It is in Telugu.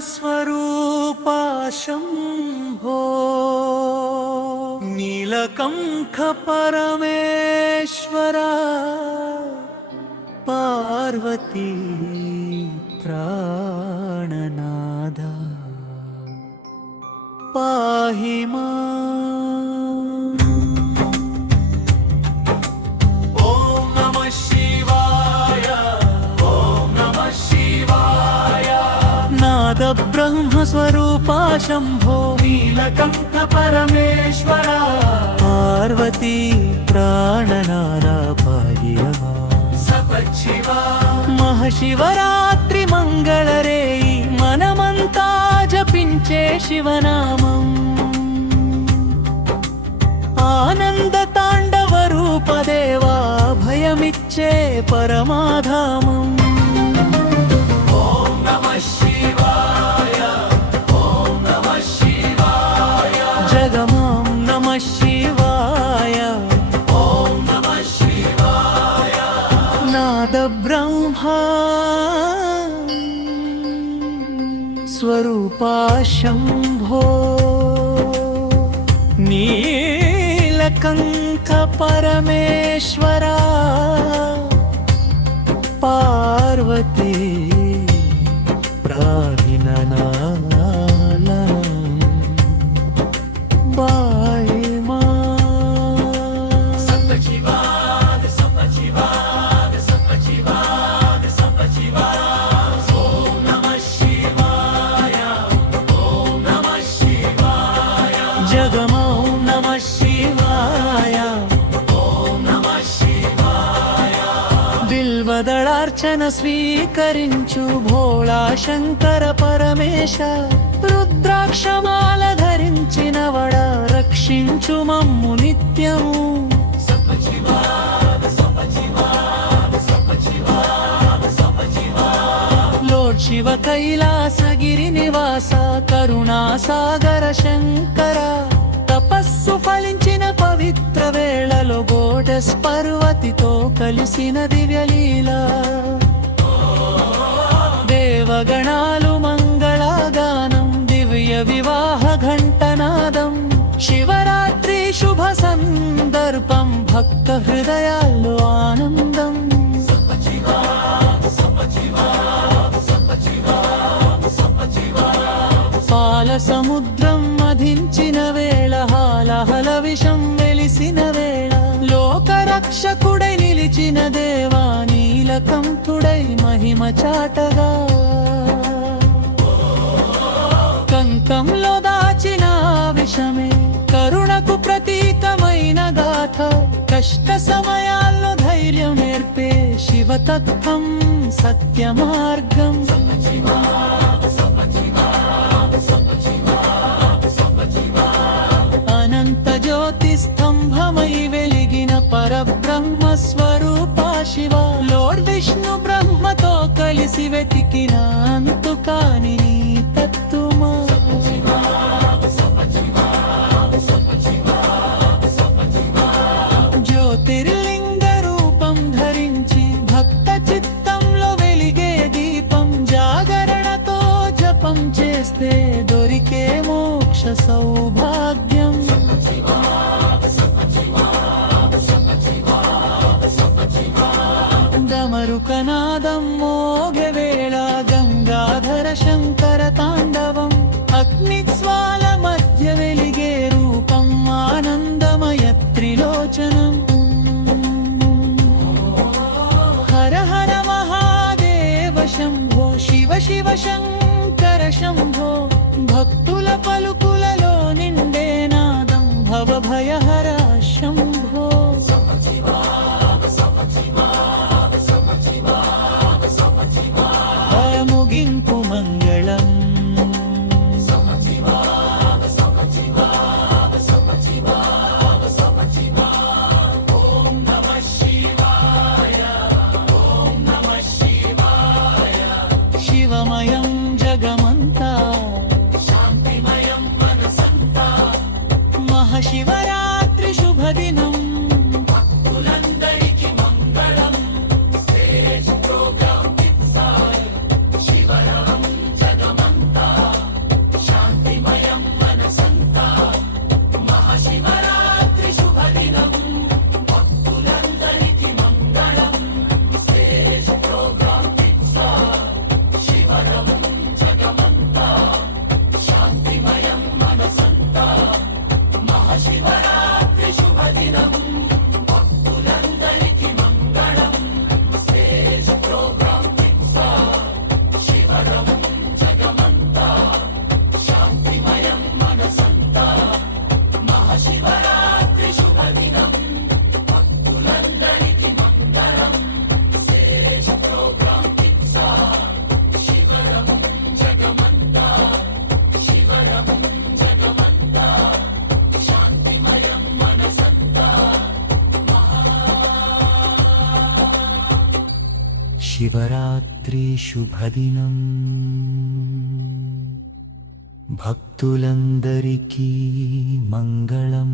ब्रह्मस्वरूपा शम्भो नीलकण्ठ परमेश्वरा पार्वती प्राणनादा पाहि माम्। ॐ नमः शिवाय, ॐ नमः शिवाय। नाद ब्रह्मस्वरूपा शम्भो नीलकण्ठ परमेश्वरा पार्वती प्राणनादा पाहि माम्। सपच्छिवा మహాశివరాత్రి మంగళరేయి మనమంతా జపించే శివనామం ఆనంద తాండవ రూపదేవా భయమిచ్చే పరమాధామం ఓం నమః శివాయ ఓం నమః శివాయ జగమాం నమః శివాయ ఓం నమః శివాయ నాద బ్రహ్మా स्वरूपा शम्भो नीलकण्ठ परमेश्वरा पार्वती प्राणनादा पाहि माम्। सप्तशिवाद सप्तशिवाद सप्तशिवाद सप्तशिवाद जगमो नमः शिवाय ओम नमः शिवाय। बिल्वदलार्चन स्वीकरिंचु भोळा शंकर परमेश रुद्राक्षमाल धरिंचिनवड रक्षिंचु मम्मु नित्यमु सपचिवाद सपचिवाद सपचिवाद सपचिवाद लोड शिव कैलासगिरि निवास करुणा सागर शंकर తపస్సు ఫలించిన పవిత్ర వేళలో గోడెస్ పర్వతితో కలిసిన దివ్యలీల దేవగణాలు మంగళగానం దివ్య వివాహ ఘంటనాదం శివరాత్రి శుభ సందర్భం భక్త హృదయాల్లో ఆనందం పాల సముద్రం మధించిన వేళ హాలహల విషం వెలిసిన వేళ లోకరక్షకుడై నిలిచిన దేవా నీలకంఠుడై మహిమ చాటగా కంకంలో దాచిన విషమే కరుణకు ప్రతీకమైన గాథ కష్ట సమయాల్లో ధైర్యం నేర్పే శివతత్వం సత్య మార్గం అనంత జ్యోతి స్తంభమై వెలిగిన పరబ్రహ్మ స్వరూపా శివ లోడ్ విష్ణు బ్రహ్మతో కలిసి వెతికిన అంతుకాని నీ తత్తుమా జ్యోతిర్లింగ రూపం ధరించి భక్త చిత్తంలో వెలిగే దీపం జాగరణతో జపం చేస్తే దొరికే మోక్ష సౌభాగ్యం డమరుకనాదం మోగె వేళ గంగాధర శంకర తాండవం అగ్నిజ్వాల మధ్య వెలిగే రూపం ఆనందమయ త్రిలోచనం హర హర మహాదేవ శంభో శివ శివ శంకర శంభో భక్తుల పలుకులలో నిండే నాదం భవ భయహర శంభో సపచివాద సపచివాద సపచివాద సపచివాద శివరాత్రి శుభదినం భక్తులందరికీ మంగళం.